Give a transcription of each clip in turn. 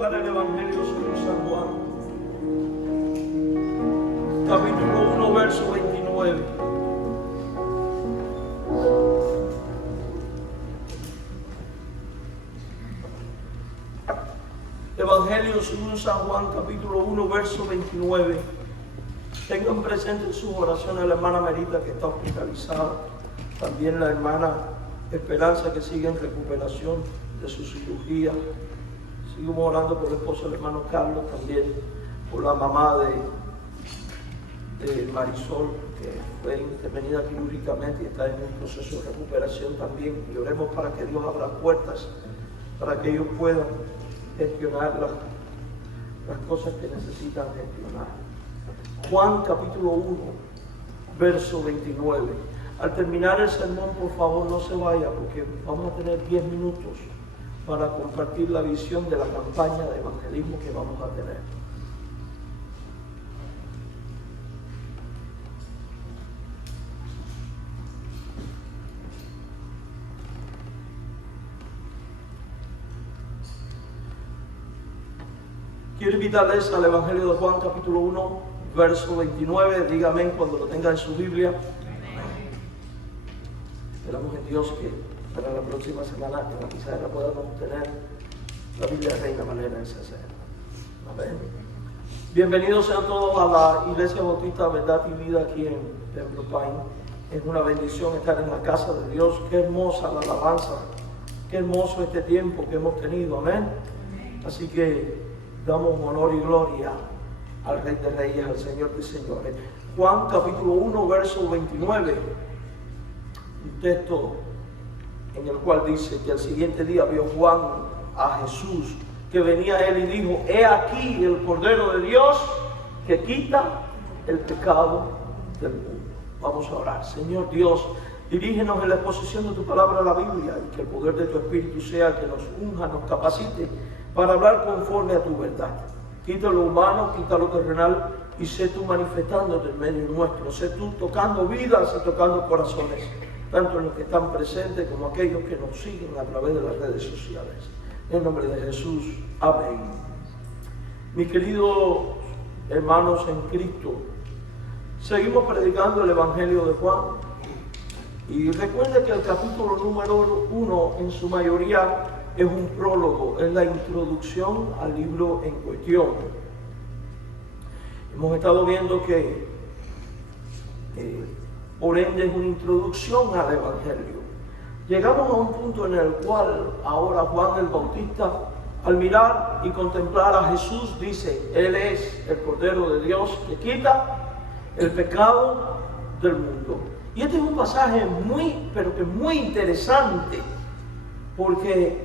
buscar el Evangelio según San Juan, capítulo 1, verso 29. Evangelio según San Juan, capítulo 1, verso 29. Tengan presente en sus oraciones a la hermana Merita, que está hospitalizada, también la hermana Esperanza, que sigue en recuperación de su cirugía. Seguimos orando por el esposo del hermano Carlos, también por la mamá de Marisol, que fue intervenida quirúrgicamente y está en un proceso de recuperación también. Y oremos para que Dios abra puertas, para que ellos puedan gestionar las cosas que necesitan gestionar. Juan capítulo 1, verso 29. Al terminar el sermón, por favor, no se vaya, porque vamos a tener 10 minutos para compartir la visión de la campaña de evangelismo que vamos a tener. Quiero invitarles al Evangelio de Juan, capítulo 1, verso 29. Díganme cuando lo tengan en su Biblia. Esperamos en Dios que para la próxima semana, que quizás la podamos tener la Biblia Reina Valera en 60. Amén. Bienvenidos sean todos a la Iglesia Bautista Verdad y Vida aquí en Templo Pine. Es una bendición estar en la casa de Dios. Qué hermosa la alabanza. Qué hermoso este tiempo que hemos tenido. Amén. Así que damos honor y gloria al Rey de Reyes, al Señor de Señores. Juan capítulo 1, verso 29. Un texto en el cual dice que al siguiente día vio Juan a Jesús que venía a él y dijo: he aquí el Cordero de Dios que quita el pecado del mundo. Vamos a orar. Señor Dios, dirígenos en la exposición de tu palabra, la Biblia, y que el poder de tu Espíritu sea el que nos unja, nos capacite para hablar conforme a tu verdad. Quita lo humano, quita lo terrenal, y sé tú manifestándote en medio nuestro. Sé tú tocando vidas y tocando corazones, tanto en los que están presentes como aquellos que nos siguen a través de las redes sociales. En el nombre de Jesús, amén. Mis queridos hermanos en Cristo, seguimos predicando el Evangelio de Juan. Y recuerde que el capítulo número 1 en su mayoría es un prólogo, es la introducción al libro en cuestión. Hemos estado viendo que por ende es una introducción al Evangelio. Llegamos a un punto en el cual ahora Juan el Bautista, al mirar y contemplar a Jesús, dice: Él es el Cordero de Dios que quita el pecado del mundo. Y este es un pasaje pero que muy interesante, porque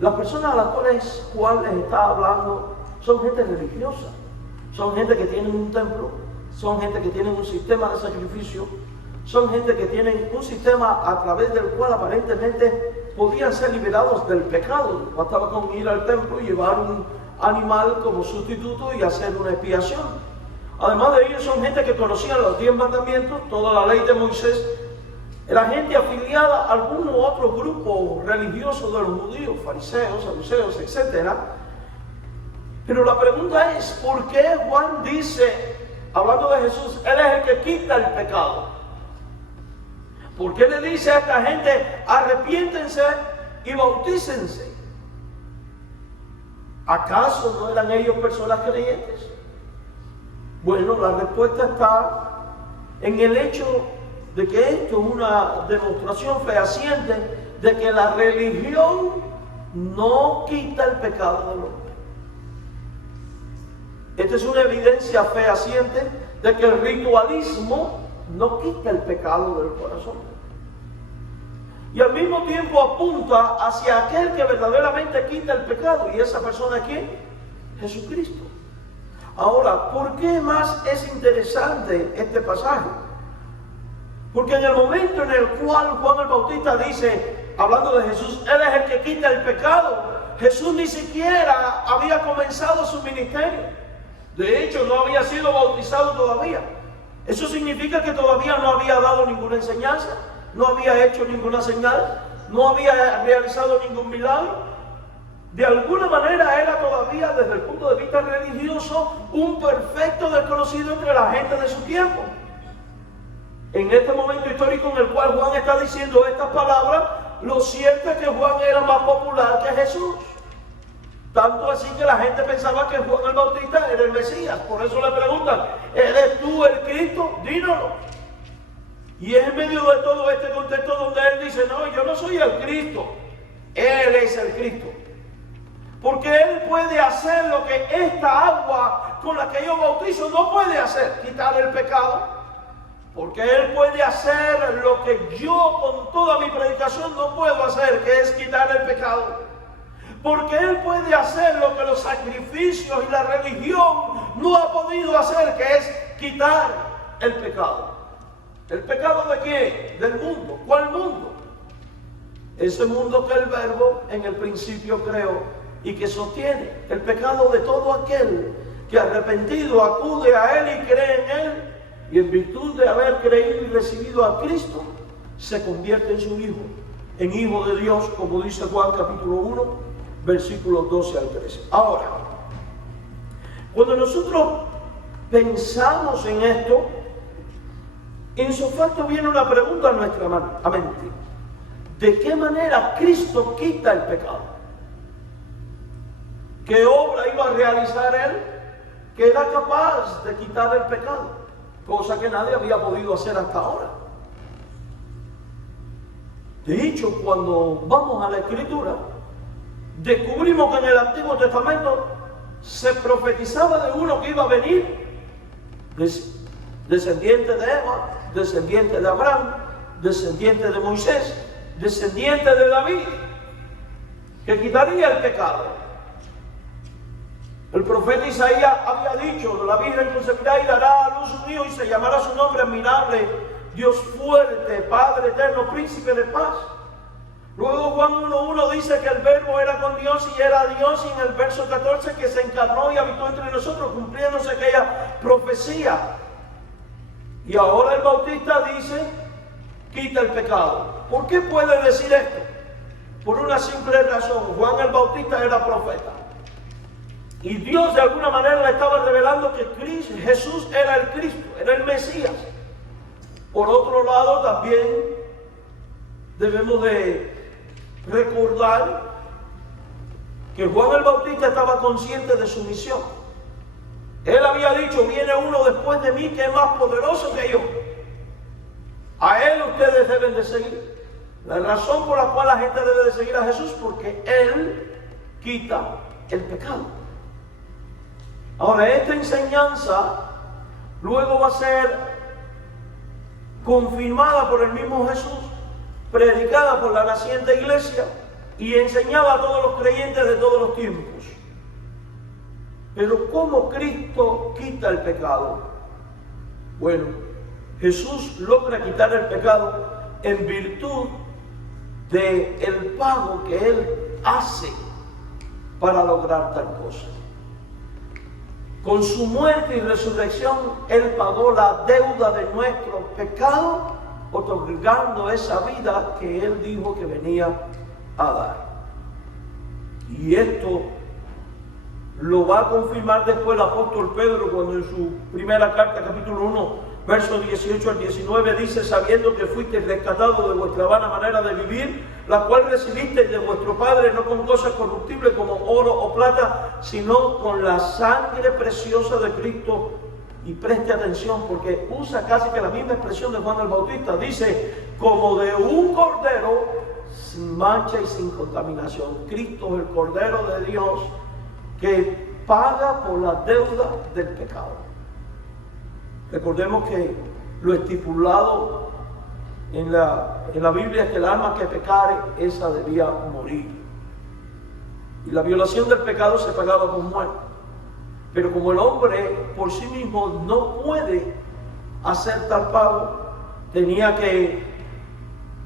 las personas a las cuales Juan les está hablando son gente religiosa, son gente que tienen un templo, son gente que tienen un sistema de sacrificio, son gente que tienen un sistema a través del cual aparentemente podían ser liberados del pecado. Bastaba con ir al templo y llevar un animal como sustituto y hacer una expiación. Además de ellos, son gente que conocían los 10 mandamientos, toda la ley de Moisés. Era gente afiliada a algún u otro grupo religioso de los judíos, fariseos, saduceos, etc. Pero la pregunta es: ¿por qué Juan dice, hablando de Jesús, Él es el que quita el pecado? ¿Por qué le dice a esta gente: arrepiéntense y bautícense? ¿Acaso no eran ellos personas creyentes? Bueno, la respuesta está en el hecho de que esto es una demostración fehaciente de que la religión no quita el pecado del hombre. Esta es una evidencia fehaciente de que el ritualismo no quita el pecado del corazón. Y al mismo tiempo apunta hacia aquel que verdaderamente quita el pecado. ¿Y esa persona es quién? Jesucristo. Ahora, ¿por qué más es interesante este pasaje? Porque en el momento en el cual Juan el Bautista dice, hablando de Jesús, Él es el que quita el pecado, Jesús ni siquiera había comenzado su ministerio. De hecho, no había sido bautizado todavía. Eso significa que todavía no había dado ninguna enseñanza, no había hecho ninguna señal, no había realizado ningún milagro. De alguna manera era todavía legalista religioso, un perfecto desconocido entre la gente de su tiempo. En este momento histórico en el cual Juan está diciendo estas palabras, lo cierto es que Juan era más popular que Jesús. Tanto así que la gente pensaba que Juan el Bautista era el Mesías. Por eso le preguntan, ¿eres tú el Cristo? Dínoslo. Y es en medio de todo este contexto donde él dice, no, yo no soy el Cristo. Él es el Cristo. Porque Él puede hacer lo que esta agua con la que yo bautizo no puede hacer, quitar el pecado. Porque Él puede hacer lo que yo con toda mi predicación no puedo hacer, que es quitar el pecado. Porque Él puede hacer lo que los sacrificios y la religión no ha podido hacer, que es quitar el pecado. ¿El pecado de qué? Del mundo. ¿Cuál mundo? Ese mundo que el Verbo en el principio creó y que sostiene. El pecado de todo aquel que arrepentido acude a Él y cree en Él, y en virtud de haber creído y recibido a Cristo, se convierte en su hijo, en hijo de Dios, como dice Juan capítulo 1, versículos 12 al 13. Ahora, cuando nosotros pensamos en esto, en su facto viene una pregunta a nuestra mente. ¿De qué manera Cristo quita el pecado? ¿Qué obra iba a realizar Él que era capaz de quitar el pecado? Cosa que nadie había podido hacer hasta ahora. De hecho, cuando vamos a la Escritura, descubrimos que en el Antiguo Testamento se profetizaba de uno que iba a venir, descendiente de Eva, descendiente de Abraham, descendiente de Moisés, descendiente de David, que quitaría el pecado. El profeta Isaías había dicho, la Virgen concebirá y dará a luz un hijo y se llamará su nombre admirable, Dios fuerte, Padre eterno, príncipe de paz. Luego Juan 1:1 dice que el Verbo era con Dios y era Dios, y en el verso 14 que se encarnó y habitó entre nosotros, cumpliéndose aquella profecía. Y ahora el Bautista dice, quita el pecado. ¿Por qué puede decir esto? Por una simple razón. Juan el Bautista era profeta. Y Dios de alguna manera le estaba revelando que Jesús era el Cristo, era el Mesías. Por otro lado, también debemos de recordar que Juan el Bautista estaba consciente de su misión. Él había dicho, viene uno después de mí que es más poderoso que yo. A Él ustedes deben de seguir. La razón por la cual la gente debe de seguir a Jesús, porque Él quita el pecado. Ahora, esta enseñanza luego va a ser confirmada por el mismo Jesús, predicada por la naciente iglesia y enseñada a todos los creyentes de todos los tiempos. Pero ¿cómo Cristo quita el pecado? Bueno, Jesús logra quitar el pecado en virtud del pago que Él hace para lograr tal cosa. Con su muerte y resurrección, Él pagó la deuda de nuestro pecado, otorgando esa vida que Él dijo que venía a dar. Y esto lo va a confirmar después el apóstol Pedro cuando en su primera carta, capítulo 1, versos 18 al 19, dice, sabiendo que fuisteis rescatados de vuestra vana manera de vivir, la cual recibisteis de vuestro Padre, no con cosas corruptibles como oro o plata, sino con la sangre preciosa de Cristo. Y preste atención, porque usa casi que la misma expresión de Juan el Bautista. Dice, como de un cordero sin mancha y sin contaminación. Cristo es el Cordero de Dios que paga por la deuda del pecado. Recordemos que lo estipulado en la Biblia es que el alma que pecare, esa debía morir. Y la violación del pecado se pagaba con muerte. Pero como el hombre por sí mismo no puede hacer tal pago, tenía que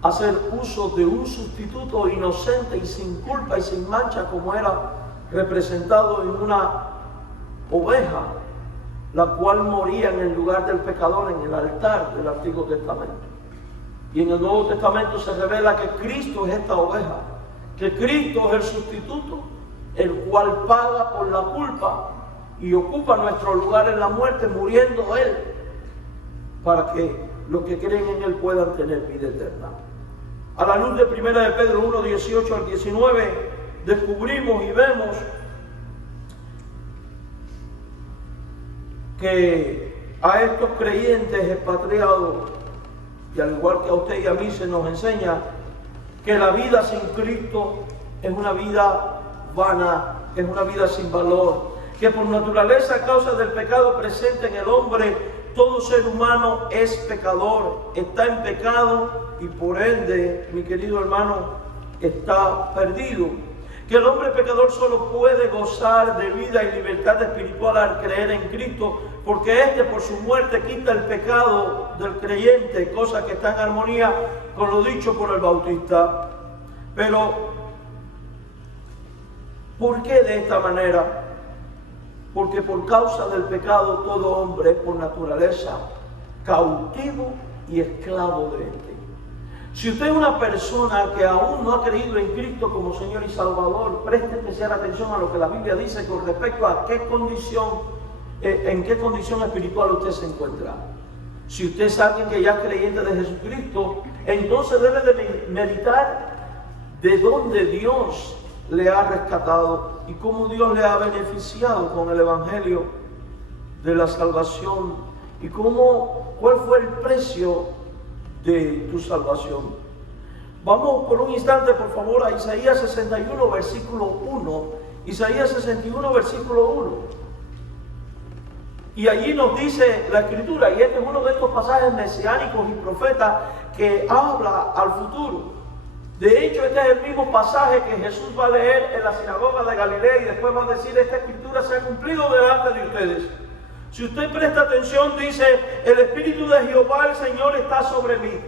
hacer uso de un sustituto inocente y sin culpa y sin mancha, como era representado en una oveja, la cual moría en el lugar del pecador, en el altar del Antiguo Testamento. Y en el Nuevo Testamento se revela que Cristo es esta oveja, que Cristo es el sustituto, el cual paga por la culpa y ocupa nuestro lugar en la muerte, muriendo Él, para que los que creen en Él puedan tener vida eterna. A la luz de 1 de Pedro 1, 18 al 19, descubrimos y vemos que a estos creyentes expatriados, y al igual que a usted y a mí, se nos enseña que la vida sin Cristo es una vida vana, es una vida sin valor, que por naturaleza, a causa del pecado presente en el hombre, todo ser humano es pecador, está en pecado y por ende, mi querido hermano, está perdido. Que el hombre pecador solo puede gozar de vida y libertad espiritual al creer en Cristo, porque éste por su muerte quita el pecado del creyente, cosa que está en armonía con lo dicho por el Bautista. Pero, ¿por qué de esta manera? Porque por causa del pecado todo hombre es por naturaleza cautivo y esclavo de él. Si usted es una persona que aún no ha creído en Cristo como Señor y Salvador, preste especial atención a lo que la Biblia dice con respecto a en qué condición espiritual usted se encuentra. Si usted es alguien que ya es creyente de Jesucristo, entonces debe de meditar de dónde Dios le ha rescatado y cómo Dios le ha beneficiado con el Evangelio de la salvación y cuál fue el precio de tu salvación. Vamos por un instante, por favor, a Isaías 61, versículo 1. Isaías 61, versículo 1. Y allí nos dice la Escritura, y este es uno de estos pasajes mesiánicos y profetas que habla al futuro. De hecho, este es el mismo pasaje que Jesús va a leer en la sinagoga de Galilea y después va a decir: esta Escritura se ha cumplido delante de ustedes. Si usted presta atención, dice: el Espíritu de Jehová, el Señor, está sobre mí.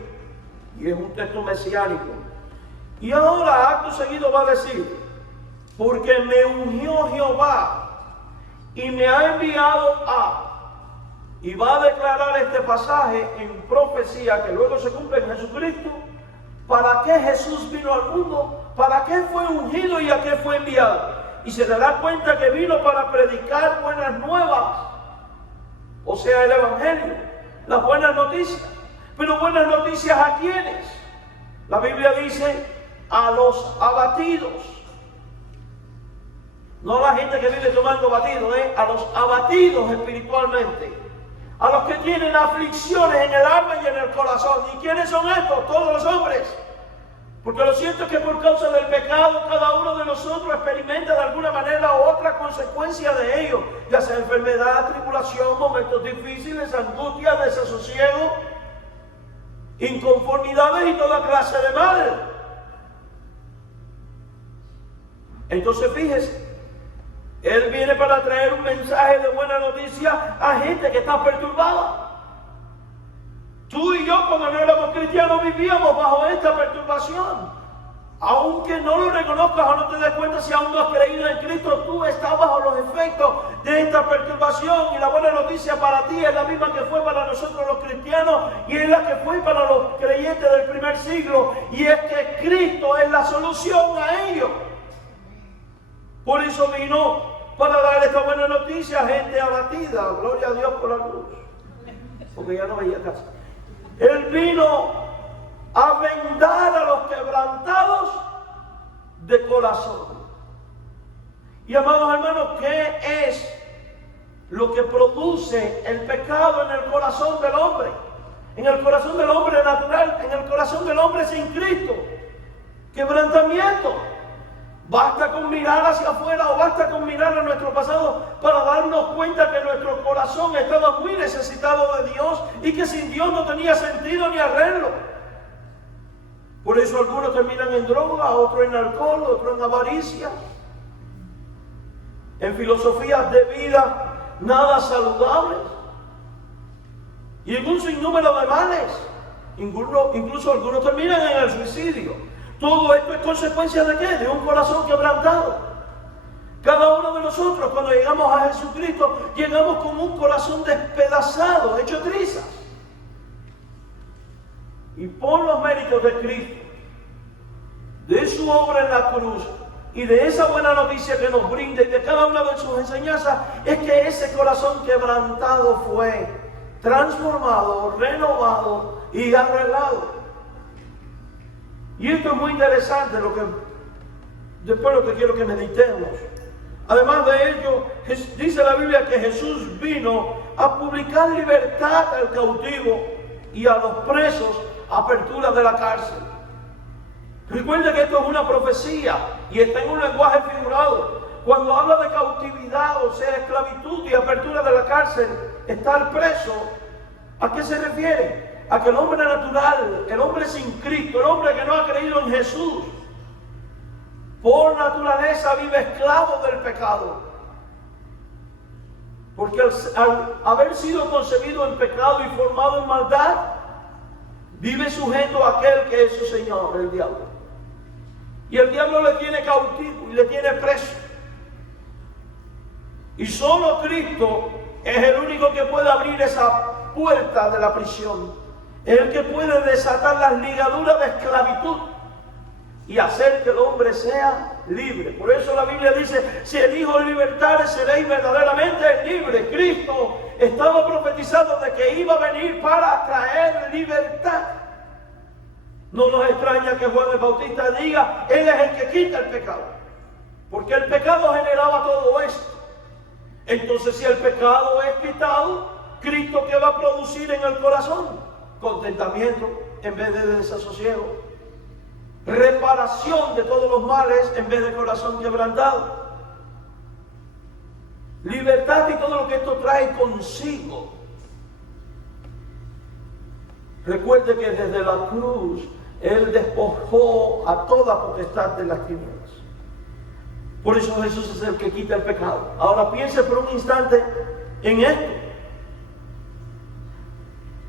Y es un texto mesiánico. Y ahora, acto seguido, va a decir: porque me ungió Jehová y me ha enviado a... Y va a declarar este pasaje en profecía que luego se cumple en Jesucristo. ¿Para qué Jesús vino al mundo? ¿Para qué fue ungido y a qué fue enviado? Y se dará cuenta que vino para predicar buenas nuevas. O sea, el Evangelio, las buenas noticias. Pero buenas noticias ¿a quiénes? La Biblia dice: a los abatidos. No a la gente que vive tomando batido, a los abatidos espiritualmente. A los que tienen aflicciones en el alma y en el corazón. ¿Y quiénes son estos? Todos los hombres. Porque lo cierto es que por causa del pecado cada uno de nosotros experimenta de alguna manera u otra consecuencia de ello, ya sea enfermedad, tribulación, momentos difíciles, angustia, desasosiego, inconformidades y toda clase de mal. Entonces fíjese, Él viene para traer un mensaje de buena noticia a gente que está perturbada. Tú y yo, cuando no éramos cristianos, vivíamos bajo esta perturbación. Aunque no lo reconozcas o no te des cuenta, si aún no has creído en Cristo, tú estás bajo los efectos de esta perturbación. Y la buena noticia para ti es la misma que fue para nosotros los cristianos y es la que fue para los creyentes del primer siglo. Y es que Cristo es la solución a ello. Por eso vino para dar esta buena noticia a gente abatida. Gloria a Dios por la luz. Porque ya no veía casa. Él vino a vendar a los quebrantados de corazón. Y amados hermanos, ¿qué es lo que produce el pecado en el corazón del hombre? En el corazón del hombre natural, en el corazón del hombre sin Cristo. Quebrantamiento. Basta con mirar hacia afuera o basta con mirar a nuestro pasado para darnos cuenta que nuestro corazón estaba muy necesitado de Dios y que sin Dios no tenía sentido ni arreglo. Por eso algunos terminan en droga, otros en alcohol, otros en avaricia, en filosofías de vida nada saludables y en un sinnúmero de males. Incluso algunos terminan en el suicidio. Todo esto es consecuencia ¿de qué? De un corazón quebrantado. Cada uno de nosotros, cuando llegamos a Jesucristo, llegamos con un corazón despedazado, hecho trizas. Y por los méritos de Cristo, de su obra en la cruz, y de esa buena noticia que nos brinda y de cada una de sus enseñanzas es que ese corazón quebrantado fue transformado, renovado y arreglado. Y esto es muy interesante, después lo que quiero que meditemos. Además de ello, dice la Biblia que Jesús vino a publicar libertad al cautivo y a los presos, apertura de la cárcel. Recuerde que esto es una profecía y está en un lenguaje figurado. Cuando habla de cautividad, o sea, esclavitud y apertura de la cárcel, estar preso, ¿a qué se refiere? A que el hombre natural, el hombre sin Cristo, el hombre que no ha creído en Jesús, por naturaleza vive esclavo del pecado. Porque al haber sido concebido en pecado y formado en maldad, vive sujeto a aquel que es su señor, el diablo. Y el diablo le tiene cautivo y le tiene preso. Y solo Cristo es el único que puede abrir esa puerta de la prisión. Es el que puede desatar las ligaduras de esclavitud y hacer que el hombre sea libre. Por eso la Biblia dice, si el Hijo libertare, seréis verdaderamente libres. Cristo estaba profetizado de que iba a venir para traer libertad. No nos extraña que Juan el Bautista diga, Él es el que quita el pecado. Porque el pecado generaba todo esto. Entonces, si el pecado es quitado, ¿Cristo qué va a producir en el corazón? Contentamiento en vez de desasosiego. Reparación de todos los males en vez de corazón quebrantado. Libertad y todo lo que esto trae consigo. Recuerde que desde la cruz Él despojó a toda potestad de las tinieblas. Por eso Jesús es el que quita el pecado. Ahora piense por un instante en esto.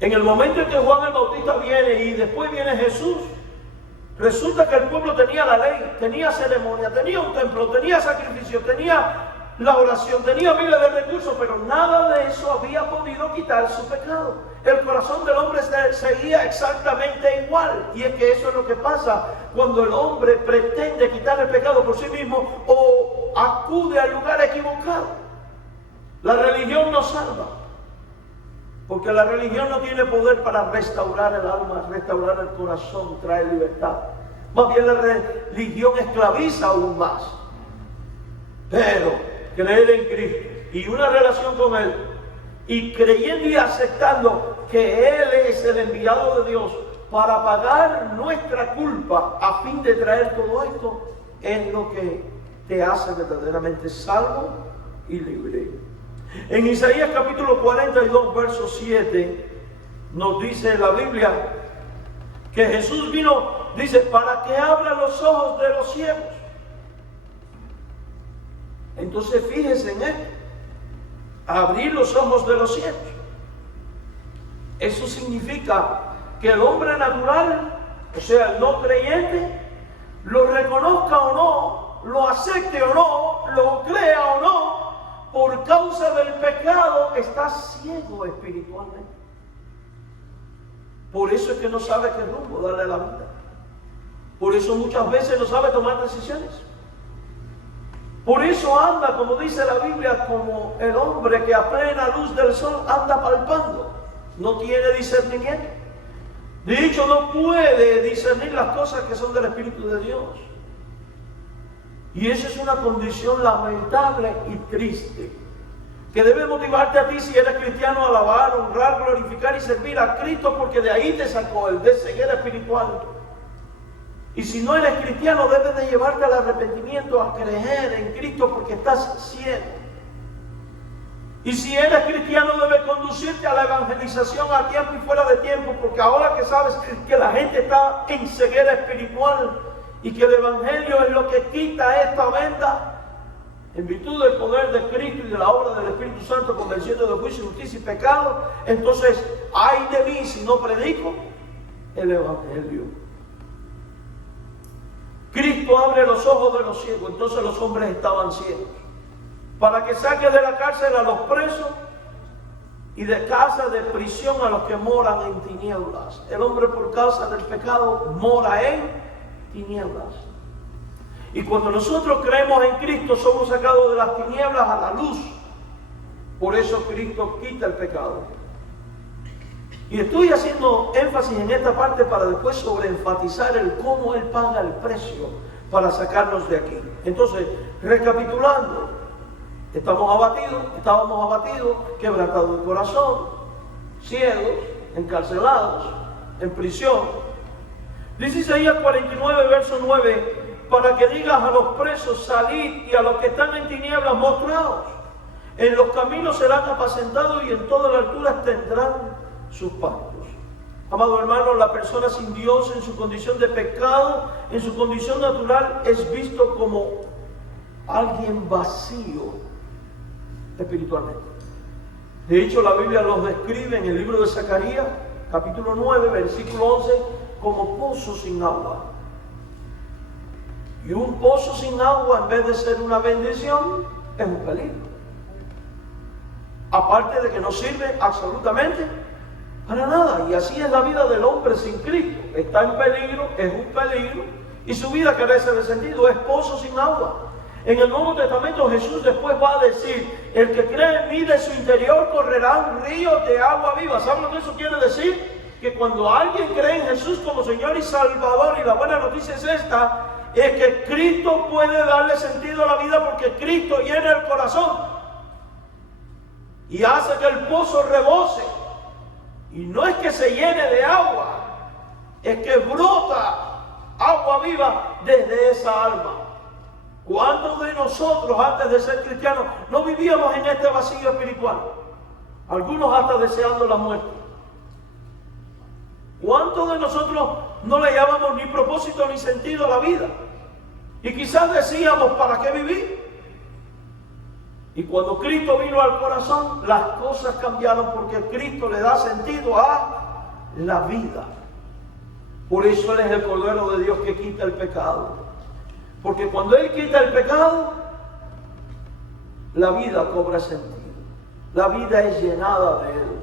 En el momento en que Juan el Bautista viene y después viene Jesús, resulta que el pueblo tenía la ley, tenía ceremonia, tenía un templo, tenía sacrificio, tenía la oración, tenía miles de recursos, pero nada de eso había podido quitar su pecado. El corazón del hombre seguía exactamente igual. Y es que eso es lo que pasa cuando el hombre pretende quitar el pecado por sí mismo o acude al lugar equivocado. La religión no salva, porque la religión no tiene poder para restaurar el alma, restaurar el corazón, traer libertad. Más bien la religión esclaviza aún más. Pero creer en Cristo y una relación con Él, y creyendo y aceptando que Él es el enviado de Dios para pagar nuestra culpa a fin de traer todo esto, es lo que te hace verdaderamente salvo y libre. En Isaías capítulo 42, verso 7, nos dice la Biblia que Jesús vino, dice, para que abra los ojos de los ciegos. Entonces fíjense en esto, abrir los ojos de los ciegos. Eso significa que el hombre natural, o sea, el no creyente, lo reconozca o no, lo acepte o no, lo crea o no, por causa del pecado está ciego espiritualmente. Por eso es que no sabe qué rumbo darle a la vida. Por eso muchas veces no sabe tomar decisiones. Por eso anda, como dice la Biblia, como el hombre que a plena luz del sol anda palpando. No tiene discernimiento. De hecho, no puede discernir las cosas que son del Espíritu de Dios. Y esa es una condición lamentable y triste, que debe motivarte a ti, si eres cristiano, a alabar, honrar, glorificar y servir a Cristo, porque de ahí te sacó el de ceguera espiritual. Y si no eres cristiano, debes de llevarte al arrepentimiento, a creer en Cristo, porque estás ciego. Y si eres cristiano, debe conducirte a la evangelización a tiempo y fuera de tiempo, porque ahora que sabes que la gente está en ceguera espiritual y que el evangelio es lo que quita esta venda, en virtud del poder de Cristo y de la obra del Espíritu Santo, convenciendo de juicio, justicia y pecado, entonces, ay de mí si no predico el evangelio. Cristo abre los ojos de los ciegos, entonces los hombres estaban ciegos, para que saque de la cárcel a los presos y de casa de prisión a los que moran en tinieblas. El hombre por causa del pecado mora en tinieblas. Y cuando nosotros creemos en Cristo, somos sacados de las tinieblas a la luz. Por eso Cristo quita el pecado. Y estoy haciendo énfasis en esta parte para después sobreenfatizar el cómo Él paga el precio para sacarnos de aquí. Entonces, recapitulando, estábamos abatidos, quebrantados de corazón, ciegos, encarcelados, en prisión. Dice Isaías 49, verso 9, para que digas a los presos, salid, y a los que están en tinieblas, mostraos. En los caminos serán apacentados y en todas las alturas tendrán sus pastos. Amado hermano, la persona sin Dios en su condición de pecado, en su condición natural, es visto como alguien vacío espiritualmente. De hecho, la Biblia los describe en el libro de Zacarías, capítulo 9, versículo 11, como pozo sin agua. Y un pozo sin agua, en vez de ser una bendición, es un peligro. Aparte de que no sirve absolutamente para nada. Y así es la vida del hombre sin Cristo. Está en peligro, es un peligro, y su vida carece de sentido, es pozo sin agua. En el Nuevo Testamento Jesús después va a decir, el que cree en mí, de su interior correrán ríos de agua viva. ¿Saben lo que eso quiere decir? Que cuando alguien cree en Jesús como Señor y Salvador, y la buena noticia es esta, es que Cristo puede darle sentido a la vida, porque Cristo llena el corazón y hace que el pozo rebose. Y no es que se llene de agua, es que brota agua viva desde esa alma. ¿Cuántos de nosotros antes de ser cristianos no vivíamos en este vacío espiritual? Algunos hasta deseando la muerte. ¿Cuántos de nosotros no le llamamos ni propósito ni sentido a la vida? Y quizás decíamos, ¿para qué vivir? Y cuando Cristo vino al corazón, las cosas cambiaron, porque Cristo le da sentido a la vida. Por eso Él es el Cordero de Dios que quita el pecado. Porque cuando Él quita el pecado, la vida cobra sentido. La vida es llenada de Él.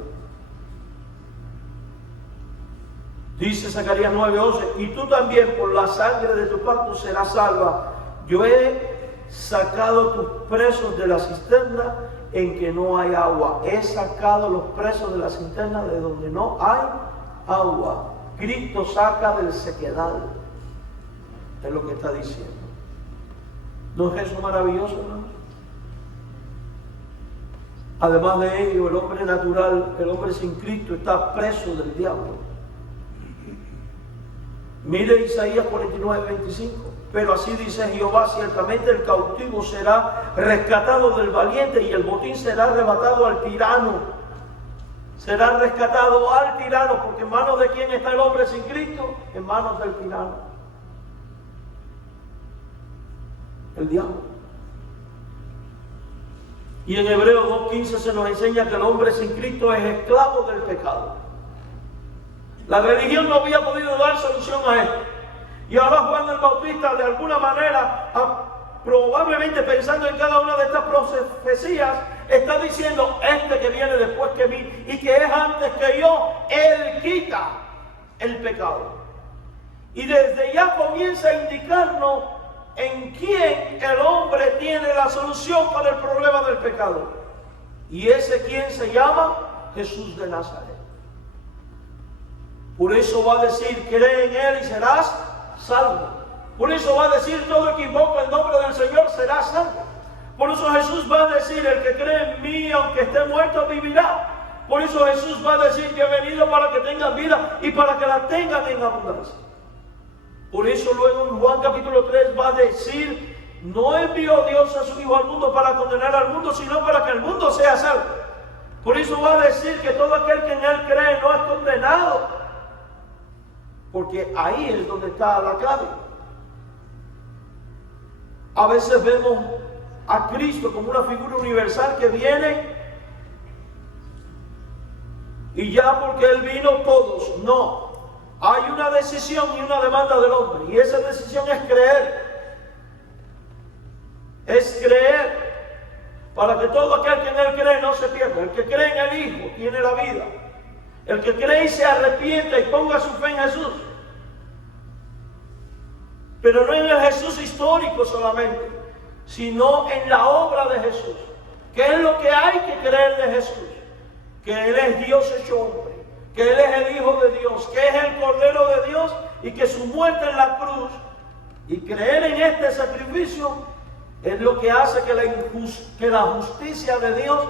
Dice Zacarías 9:11, y tú también por la sangre de tu pacto serás salva. Yo he sacado tus presos de la cisterna en que no hay agua. He sacado los presos de la cisterna de donde no hay agua. Cristo saca del sequedal. Es lo que está diciendo. ¿No es eso maravilloso, hermano? Además de ello, el hombre natural, el hombre sin Cristo, está preso del diablo. Mire Isaías 49:25. Pero así dice Jehová, ciertamente el cautivo será rescatado del valiente, y el botín será arrebatado al tirano. Será rescatado al tirano, porque en manos de quién está el hombre sin Cristo, en manos del tirano, el diablo. Y en Hebreos 2:15 se nos enseña que el hombre sin Cristo es esclavo del pecado. La religión no había podido dar solución a esto. Y ahora Juan el Bautista, de alguna manera, probablemente pensando en cada una de estas profecías, está diciendo, este que viene después que mí y que es antes que yo, Él quita el pecado. Y desde ya comienza a indicarnos en quién el hombre tiene la solución para el problema del pecado. Y ese quien se llama Jesús de Nazaret. Por eso va a decir, cree en Él y serás salvo. Por eso va a decir, todo el que invoca el nombre del Señor será salvo. Por eso Jesús va a decir, el que cree en mí, aunque esté muerto, vivirá. Por eso Jesús va a decir, yo he venido para que tengan vida y para que la tengan en abundancia. Por eso luego en Juan capítulo 3 va a decir, no envió Dios a su Hijo al mundo para condenar al mundo, sino para que el mundo sea salvo. Por eso va a decir que todo aquel que en Él cree no es condenado. Porque ahí es donde está la clave. A veces vemos a Cristo como una figura universal que viene y ya porque Él vino todos. No, hay una decisión y una demanda del hombre, y esa decisión es creer. Es creer para que todo aquel que en Él cree no se pierda. El que cree en el Hijo tiene la vida. El que cree y se arrepiente y ponga su fe en Jesús. pero no en el Jesús histórico solamente, sino en la obra de Jesús. ¿Qué es lo que hay que creer de Jesús? Que Él es Dios hecho hombre, que Él es el Hijo de Dios, que es el Cordero de Dios y que su muerte en la cruz y creer en este sacrificio es lo que hace que la justicia de Dios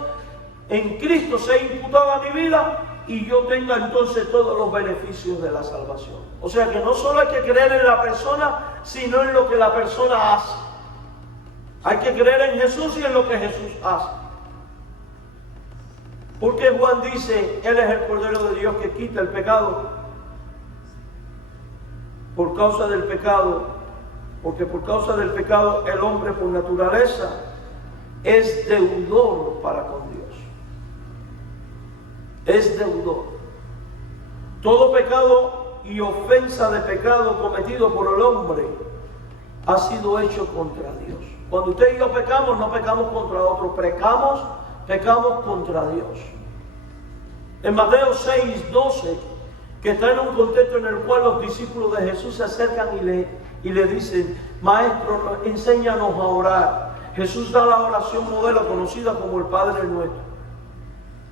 en Cristo sea imputada a mi vida y yo tenga entonces todos los beneficios de la salvación. O sea que no solo hay que creer en la persona, sino en lo que la persona hace. Hay que creer en Jesús y en lo que Jesús hace. Porque Juan dice, Él es el Cordero de Dios que quita el pecado. Por causa del pecado, porque por causa del pecado el hombre por naturaleza es deudor para con Dios. Es deudor. Todo pecado y ofensa de pecado cometido por el hombre ha sido hecho contra Dios. Cuando usted y yo pecamos, no pecamos contra otro, pecamos contra Dios. En Mateo 6:12, que está en un contexto en el cual los discípulos de Jesús se acercan y le dicen, Maestro, enséñanos a orar. Jesús da la oración modelo conocida como el Padre Nuestro.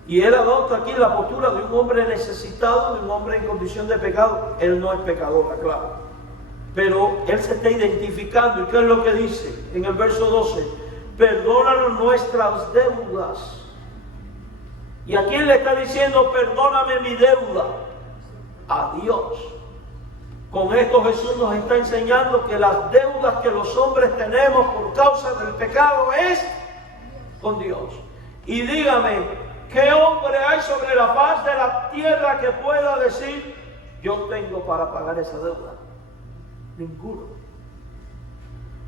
Y Él adopta aquí la postura de un hombre necesitado, de un hombre en condición de pecado. Él no es pecador, claro. Pero Él se está identificando. ¿Y qué es lo que dice en el verso 12? Perdónanos nuestras deudas. ¿Y a quién le está diciendo perdóname mi deuda? A Dios. Con esto Jesús nos está enseñando que las deudas que los hombres tenemos por causa del pecado es con Dios. Y dígame, ¿qué hombre hay sobre la faz de la tierra que pueda decir yo tengo para pagar esa deuda? Ninguno.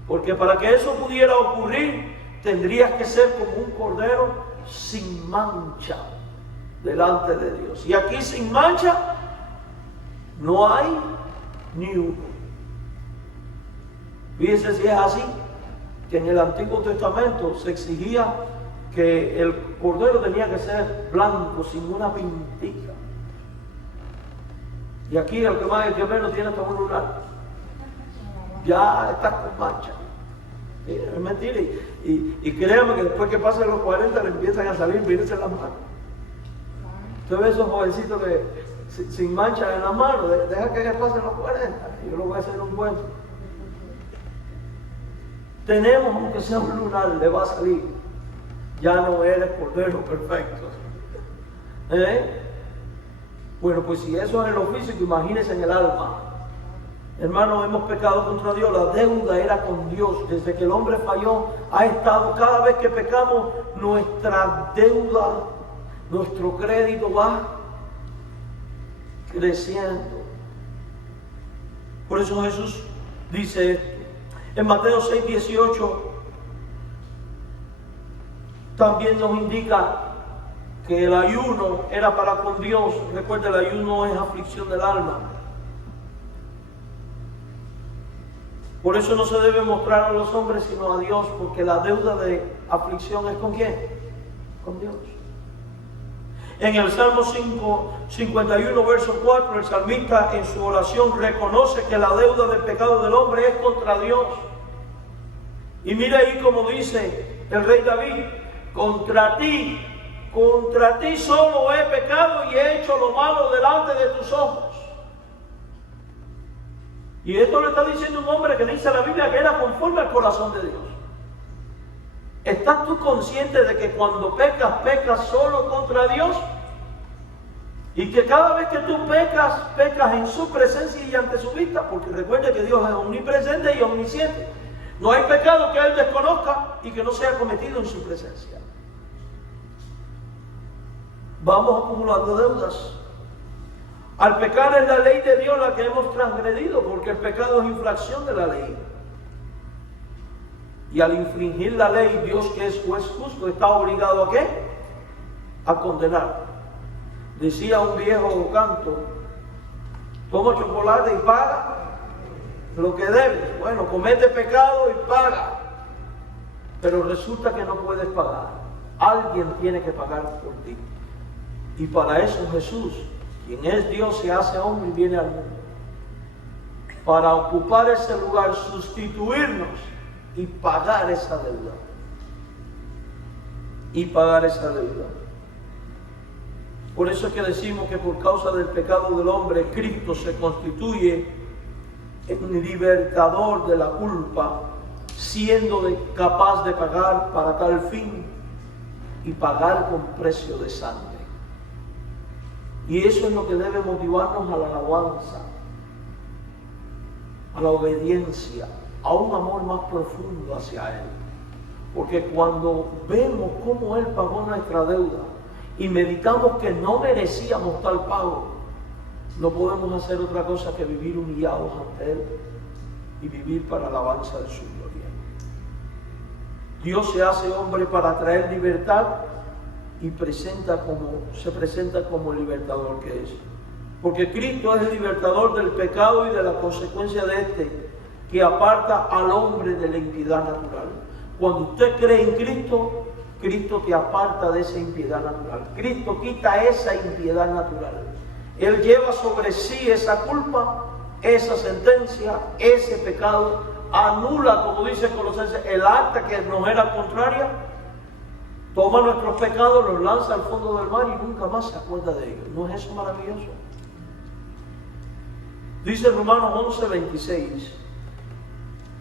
Porque para que eso pudiera ocurrir, tendrías que ser como un cordero sin mancha delante de Dios. Y aquí sin mancha no hay ni uno. Fíjense si es así, que en el Antiguo Testamento se exigía que el cordero tenía que ser blanco, sin una pintica. Y aquí el que más y el que menos tiene hasta un lunar. Ya está con mancha. Es mentira. Y créanme que después que pasen los 40 le empiezan a salir virus en las manos. Usted ve esos jovencitos que sin mancha en las manos, deja que pasen los 40 y yo lo voy a hacer un cuento. Tenemos, aunque sea un lunar, le va a salir. Ya no eres cordero perfecto. Bueno, pues si eso es en lo físico, imagínense en el alma. Hermanos, hemos pecado contra Dios. La deuda era con Dios. Desde que el hombre falló, ha estado, cada vez que pecamos, nuestra deuda, nuestro crédito va creciendo. Por eso Jesús dice esto. En Mateo 6:18 también nos indica que el ayuno era para con Dios. Recuerda, el ayuno es aflicción del alma. Por eso no se debe mostrar a los hombres sino a Dios, porque la deuda de aflicción es ¿con quién? Con Dios. En el Salmo 51, verso 4, el salmista en su oración reconoce que la deuda del pecado del hombre es contra Dios. Y mira ahí como dice el rey David, contra ti solo he pecado y he hecho lo malo delante de tus ojos. Y esto lo está diciendo un hombre que dice la Biblia que era conforme al corazón de Dios. ¿Estás tú consciente de que cuando pecas, pecas solo contra Dios? Y que cada vez que tú pecas, pecas en su presencia y ante su vista, porque recuerde que Dios es omnipresente y omnisciente. No hay pecado que Él desconozca y que no sea cometido en su presencia. Vamos acumulando deudas. Al pecar es la ley de Dios la que hemos transgredido, porque el pecado es infracción de la ley. Y al infringir la ley, Dios, que es juez justo, está obligado ¿a qué? A condenar. Decía un viejo canto, toma chocolate y paga lo que debes. Bueno, comete pecado y paga. Pero resulta que no puedes pagar. Alguien tiene que pagar por ti. Y para eso Jesús, quien es Dios, se hace hombre y viene al mundo. para ocupar ese lugar, sustituirnos y pagar esa deuda. Y pagar esa deuda. Por eso es que decimos que por causa del pecado del hombre, Cristo se constituye en libertador de la culpa, siendo capaz de pagar para tal fin y pagar con precio de sangre. Y eso es lo que debe motivarnos a la alabanza, a la obediencia, a un amor más profundo hacia Él. Porque cuando vemos cómo Él pagó nuestra deuda y meditamos que no merecíamos tal pago, no podemos hacer otra cosa que vivir humillados ante Él y vivir para la alabanza de su gloria. Dios se hace hombre para traer libertad y se presenta como el libertador que es. Porque Cristo es el libertador del pecado y de la consecuencia de este, que aparta al hombre de la impiedad natural. Cuando usted cree en Cristo, Cristo te aparta de esa impiedad natural. Cristo quita esa impiedad natural. Él lleva sobre sí esa culpa, esa sentencia, ese pecado, anula, como dice Colosenses, el acta que nos era contraria, toma nuestros pecados, los lanza al fondo del mar y nunca más se acuerda de ellos. ¿No es eso maravilloso? Dice Romanos 11:26,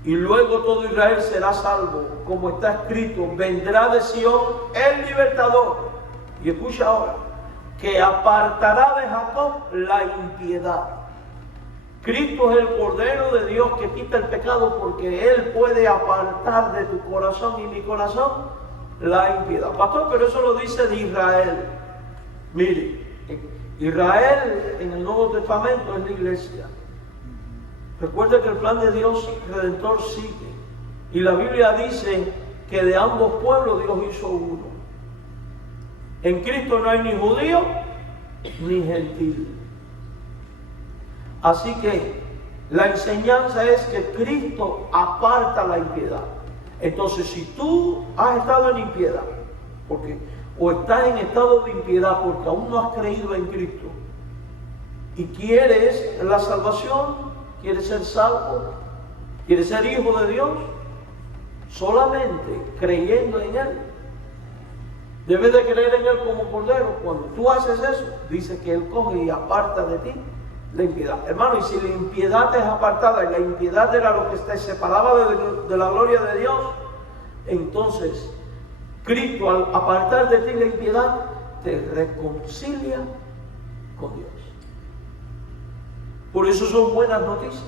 y luego todo Israel será salvo, como está escrito, vendrá de Sion el libertador. Y escucha ahora, que apartará de Jacob la impiedad. Cristo es el Cordero de Dios que quita el pecado, porque Él puede apartar de tu corazón y mi corazón la impiedad. Pastor, pero eso lo dice de Israel. Mire, Israel en el Nuevo Testamento es la iglesia. Recuerda que el plan de Dios redentor sigue. Y la Biblia dice que de ambos pueblos Dios hizo uno. En Cristo no hay ni judío ni gentil. Así que la enseñanza es que Cristo aparta la impiedad. Entonces, si tú has estado en impiedad, o estás en estado de impiedad porque aún no has creído en Cristo y quieres la salvación, quieres ser salvo, quieres ser hijo de Dios, solamente creyendo en Él. Debes de creer en Él como Cordero. Cuando tú haces eso, dice que Él coge y aparta de ti la impiedad. Hermano, y si la impiedad es apartada, y la impiedad era lo que te separaba de la gloria de Dios, entonces Cristo, al apartar de ti la impiedad, te reconcilia con Dios. Por eso son buenas noticias.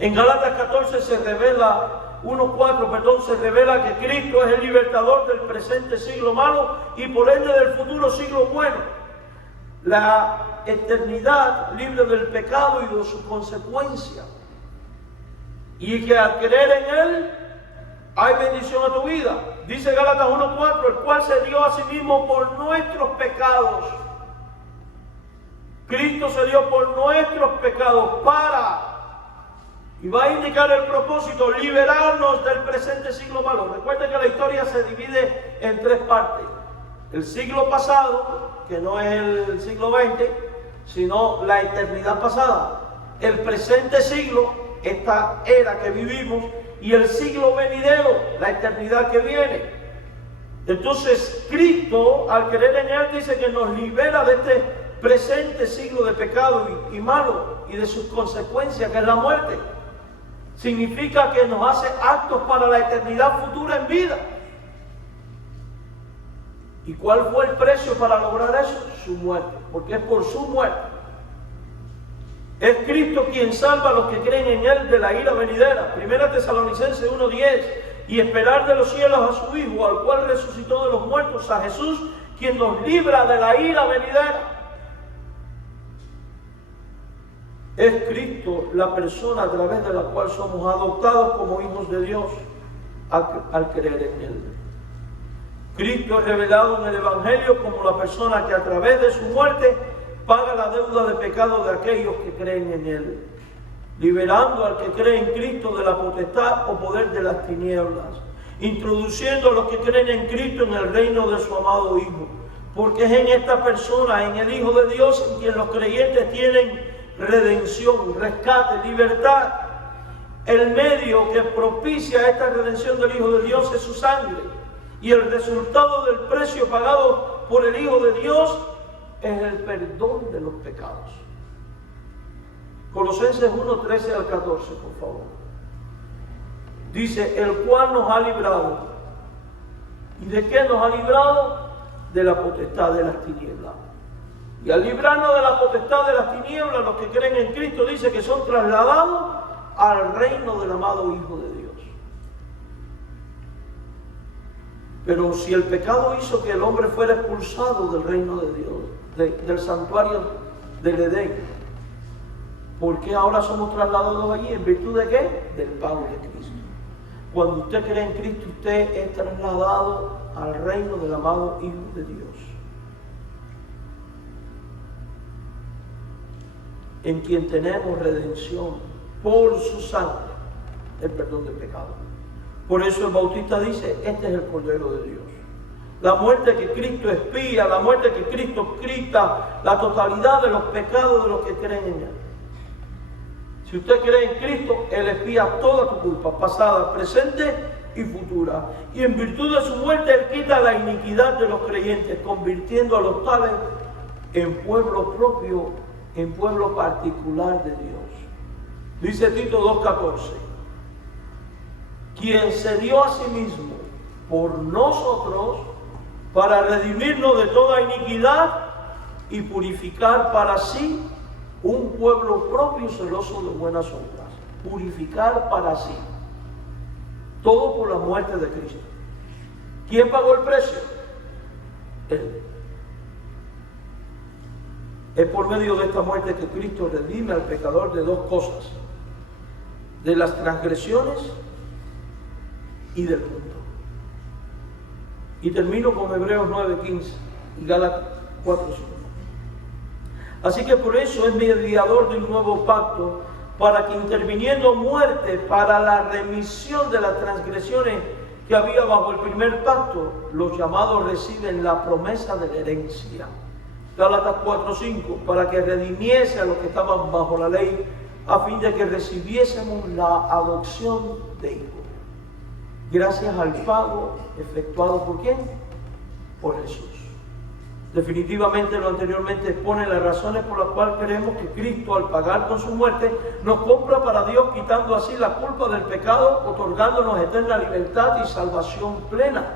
En Gálatas 14 se revela 1:4, se revela que Cristo es el libertador del presente siglo malo y por ende del futuro siglo bueno. La eternidad libre del pecado y de su consecuencia. Y que al creer en Él hay bendición a tu vida. Dice Gálatas 1:4, el cual se dio a sí mismo por nuestros pecados. Cristo se dio por nuestros pecados y va a indicar el propósito, liberarnos del presente siglo malo. Recuerden que la historia se divide en tres partes. El siglo pasado, que no es el siglo XX, sino la eternidad pasada. El presente siglo, esta era que vivimos, y el siglo venidero, la eternidad que viene. Entonces, Cristo, al creer en Él, dice que nos libera de este presente siglo de pecado y malo, y de sus consecuencias, que es la muerte. Significa que nos hace aptos para la eternidad futura en vida. ¿Y cuál fue el precio para lograr eso? Su muerte, porque es por su muerte. Es Cristo quien salva a los que creen en Él de la ira venidera. 1 Tesalonicenses 1:10. Y esperar de los cielos a su Hijo, al cual resucitó de los muertos, a Jesús, quien nos libra de la ira venidera. Es Cristo la persona a través de la cual somos adoptados como hijos de Dios al creer en Él. Cristo es revelado en el Evangelio como la persona que a través de su muerte paga la deuda de pecado de aquellos que creen en Él, liberando al que cree en Cristo de la potestad o poder de las tinieblas, introduciendo a los que creen en Cristo en el reino de su amado Hijo, porque es en esta persona, en el Hijo de Dios, en quien los creyentes tienen redención, rescate, libertad. El medio que propicia esta redención del Hijo de Dios es su sangre. Y el resultado del precio pagado por el Hijo de Dios es el perdón de los pecados. Colosenses 1, 13 al 14, por favor. Dice, el cual nos ha librado. ¿Y de qué nos ha librado? De la potestad de las tinieblas. Y al librarnos de la potestad de las tinieblas, los que creen en Cristo, dice que son trasladados al reino del amado Hijo de Dios. Pero si el pecado hizo que el hombre fuera expulsado del reino de Dios, del santuario del Edén, ¿por qué ahora somos trasladados allí? ¿En virtud de qué? Del pago de Cristo. Cuando usted cree en Cristo, usted es trasladado al reino del amado Hijo de Dios, en quien tenemos redención por su sangre, el perdón del pecado. Por eso el Bautista dice, este es el Cordero de Dios. La muerte que Cristo expía, la muerte que Cristo quita, la totalidad de los pecados de los que creen en Él. Si usted cree en Cristo, Él expía toda tu culpa, pasada, presente y futura. Y en virtud de su muerte, Él quita la iniquidad de los creyentes, convirtiendo a los tales en pueblo propio, en pueblo particular de Dios. Dice Tito 2:14, quien se dio a sí mismo por nosotros para redimirnos de toda iniquidad y purificar para sí un pueblo propio celoso de buenas obras. Purificar para sí. Todo por la muerte de Cristo. ¿Quién pagó el precio? Él. Es por medio de esta muerte que Cristo redime al pecador de dos cosas: de las transgresiones y del mundo. Y termino con Hebreos 9:15 y Gálatas 4:5. Así que por eso es mediador de un nuevo pacto, para que interviniendo muerte para la remisión de las transgresiones que había bajo el primer pacto, los llamados reciben la promesa de la herencia. Gálatas 4:5, para que redimiese a los que estaban bajo la ley, a fin de que recibiésemos la adopción de hijos. Gracias al pago efectuado ¿por quién? Por Jesús. Definitivamente lo anteriormente expone las razones por las cuales creemos que Cristo, al pagar con su muerte, nos compra para Dios, quitando así la culpa del pecado, otorgándonos eterna libertad y salvación plena.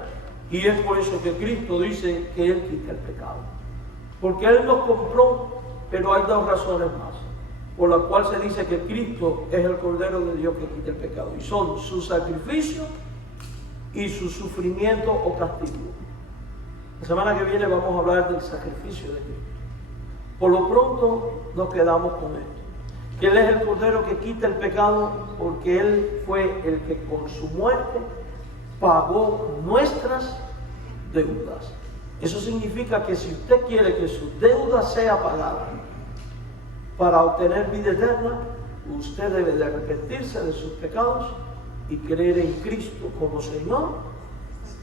Y es por eso que Cristo dice que Él quita el pecado. Porque Él nos compró, pero hay dos razones más, por las cuales se dice que Cristo es el Cordero de Dios que quita el pecado. Y son su sacrificio y su sufrimiento o castigo. La semana que viene vamos a hablar del sacrificio de Cristo. Por lo pronto nos quedamos con esto: que Él es el Cordero que quita el pecado, porque Él fue el que con su muerte pagó nuestras deudas. Eso significa que si usted quiere que su deuda sea pagada para obtener vida eterna, usted debe de arrepentirse de sus pecados y creer en Cristo como Señor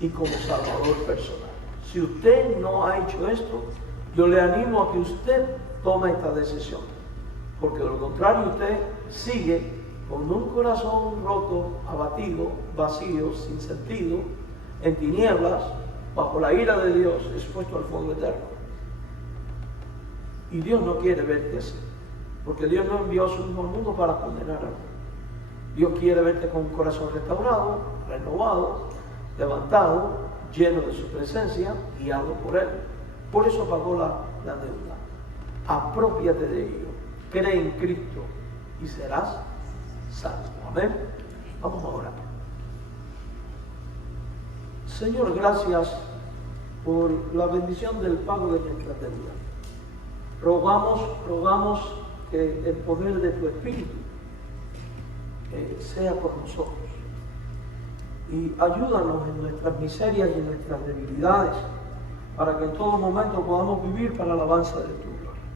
y como Salvador personal. Si usted no ha hecho esto, yo le animo a que usted tome esta decisión, porque de lo contrario usted sigue con un corazón roto, abatido, vacío, sin sentido, en tinieblas, bajo la ira de Dios, expuesto al fuego eterno. Y Dios no quiere verte así, porque Dios no envió a su Hijo al mundo para condenar al mundo. Dios quiere verte con un corazón restaurado, renovado, levantado, lleno de su presencia, guiado por Él. Por eso pagó la deuda. Aprópiate de ello, cree en Cristo y serás salvo. Amén. Vamos a orar. Señor, gracias por la bendición del pago de nuestra deuda. Rogamos que el poder de tu Espíritu sea con nosotros. Y ayúdanos en nuestras miserias y en nuestras debilidades, para que en todo momento podamos vivir para la alabanza de tu